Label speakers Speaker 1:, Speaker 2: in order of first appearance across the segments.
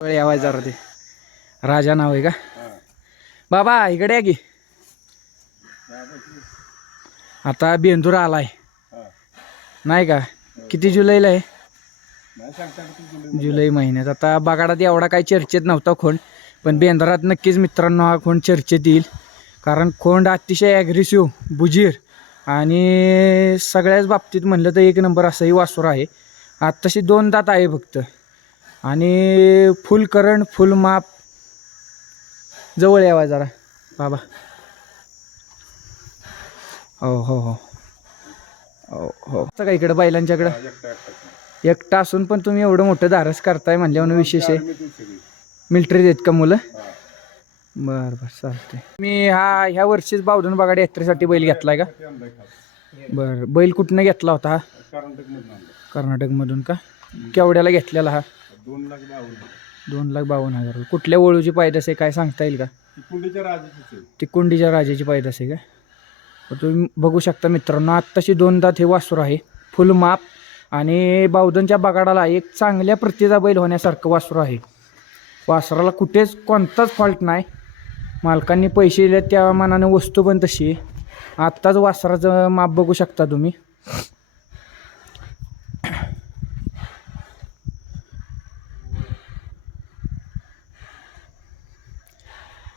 Speaker 1: जरा ते राजा नाव आहे का? बाबा इकडे या की. आता बेंदूर आलाय. नाही का? किती जुलैला आहे? जुलै महिन्यात. आता बगाडात एवढा काही चर्चेत नव्हता खोंड पण बेंद्रात नक्कीच मित्रांनो हा खोंड चर्चेत येईल. कारण खोंड अतिशय ॲग्रेसिव्ह बुजीर आणि सगळ्याच बाबतीत म्हणलं तर एक नंबर असंही वासूर आहे. आत्ताशी दोन दात आहे फक्त. आणि फुल करंट फुल माप जवळ यावा जरा बाबा. हो हो हो. हो हो. का इकडं बैलांच्याकडं? एकटा असून पण तुम्ही एवढं मोठं धारस करताय म्हणल्यावर विशेष आहे. मिलिटरी देत का मुलं? बरं बरं चालतंय. मी हा ह्या वर्षीच बावधन बागाडी यात्रेसाठी बैल घेतलाय का? बरं बैल कुठनं घेतला होता हा? कर्नाटकमधून का? केवढ्याला घेतलेला हा?
Speaker 2: दोन लाख बावन्न
Speaker 1: दोन लाख बावन्न हजार. कुठल्या वळूची पायदास आहे? काय सांगता येईल का?
Speaker 2: कुंडीच्या राजाचीच आहे.
Speaker 1: ती कुंडीच्या राजाची पायदास आहे का? तर तुम्ही बघू शकता मित्रांनो आत्ताशी दोन दात हे वासूर आहे. फुल माप. आणि बावधनच्या बगाडाला एक चांगल्या प्रतीचा बैल होण्यासारखं वासूर आहे. वासराला कुठेच कोणताच फॉल्ट नाही. मालकांनी पैसे दिले त्या मानाने वस्तू पण तशी आहे. आत्ताच वासराचं माप बघू शकता तुम्ही.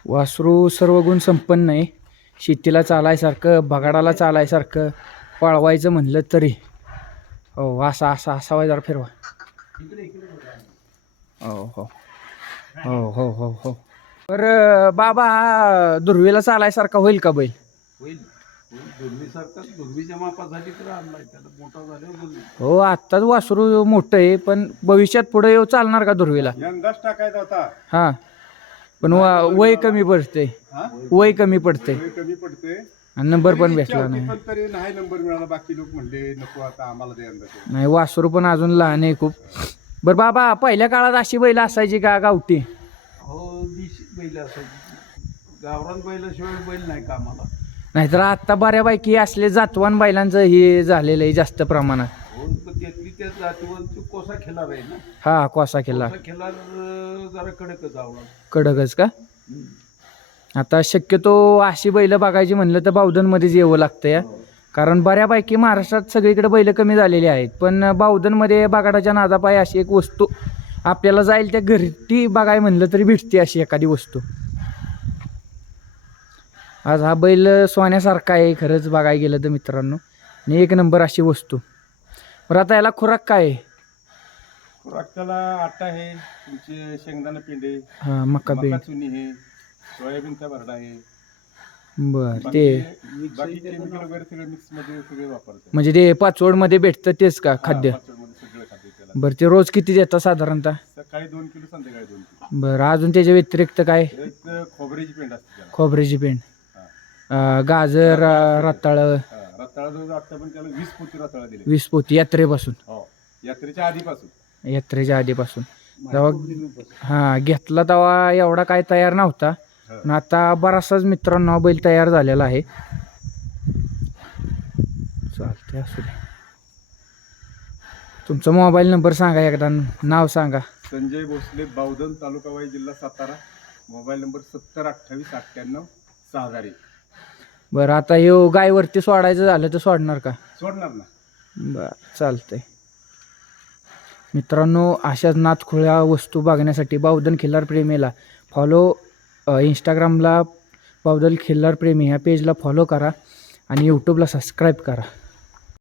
Speaker 1: वासरू सर्व गुण संपन्न आहे. शेतीला चालायसारखं बगाडाला चालायसारखं पळवायचं म्हणलं तरी. हो असा असा असावा जरा फिरवा. हो हो. हो हो हो हो. बरं बाबा दुर्वीला चालायसारखा होईल का बैल?
Speaker 2: होईल. तर.
Speaker 1: हो आत्ताच वासरू मोठं आहे पण भविष्यात पुढे येऊ चालणार का दुर्वीला?
Speaker 2: टाकायचा होता.
Speaker 1: हां. पण वा वय कमी पडते.
Speaker 2: हा
Speaker 1: वय कमी पडते.
Speaker 2: वेळ कमी पडते.
Speaker 1: आणि नंबर पण भेटला नाही.
Speaker 2: पण तरी नाही नंबर मिळाला बाकी लोक म्हणले नको आता आम्हाला.
Speaker 1: नाही वासरू पण अजून लहान आहे खूप. बरं बाबा पहिल्या काळात अशी बैल असायची का गावठी?
Speaker 2: हो बैल असायची. गावरान बैलाशिवाय बैल नाही कामाला
Speaker 1: नाहीतर आत्ता बऱ्यापैकी असले जातवान बैलांचं हे झालेलं आहे जास्त प्रमाणात.
Speaker 2: कोसा आहे ना?
Speaker 1: हा कोसा
Speaker 2: जरा कडकच आवडा
Speaker 1: कडकच का? आता शक्यतो अशी बैल बघायची म्हणलं तर बावधनमध्येच यावं लागतं या. कारण बऱ्यापैकी महाराष्ट्रात सगळीकडे बैल कमी झालेली आहेत. पण बावधनमध्ये बागाडाच्या नादापाय अशी एक वस्तू आपल्याला जाईल त्या घरटी बघाय म्हणलं तरी भेटते अशी एखादी वस्तू. आज हा बैल सोन्यासारखा आहे खरंच बघायला गेलं तर मित्रांनो. आणि एक नंबर अशी वस्तू. बरं आता याला खुराक काय? आहे
Speaker 2: खुराक त्याला आटा आहे तुमचे शेंगदाणा पिंडे
Speaker 1: हा मका बी
Speaker 2: मका चुनी आहे सोयाबीनचा भरडा आहे.
Speaker 1: बर ते
Speaker 2: बाकी बाकी केमिकल वगैरे सगळे मिक्समध्ये सगळे वापरतात.
Speaker 1: म्हणजे ते पाचवडमध्ये भेटतं तेच का खाद्य?
Speaker 2: सगळं त्याला.
Speaker 1: बरं ते रोज किती देतात साधारणतः?
Speaker 2: सकाळी दोन किलो संध्याकाळी दोन किलो.
Speaker 1: बरं अजून त्याच्या व्यतिरिक्त काय?
Speaker 2: एक खोबऱ्याची पेंड असते त्याला.
Speaker 1: खोबऱ्याची पेंड.
Speaker 2: हा.
Speaker 1: अं, गाजर रताळ.
Speaker 2: रताळा जो आता पण त्याला वीस पोती रताळा दिले.
Speaker 1: वीस पोती यात्रेपासून.
Speaker 2: हो यात्रेच्या आधीपासून.
Speaker 1: यात्रेच्या आधीपासून. जेव्हा हा घेतला तेव्हा एवढा काय तयार नव्हता. पण आता बराचसाच मित्रांनो बैल तयार झालेला आहे. चालते असू दे. तुमचा मोबाईल नंबर सांगा एकदा नाव सांगा.
Speaker 2: संजय भोसले बावधन तालुका वाई जिल्हा सातारा. मोबाईल नंबर सत्तर अठ्ठावीस अठ्ठ्याण्णव सहा हजार एक
Speaker 1: बरं आता ह्यो गायवरती सोडायचं झालं तर सोडणार का?
Speaker 2: सोडणार ना.
Speaker 1: बर चालतंय. मित्रांनो अशाच नाथखुळ्या वस्तू बघण्यासाठी बावधन खिल्लार प्रेमीला फॉलो इंस्टाग्रामला बावधन खिल्लार प्रेमी ह्या पेजला फॉलो करा आणि यूट्यूबला सबस्क्राईब करा.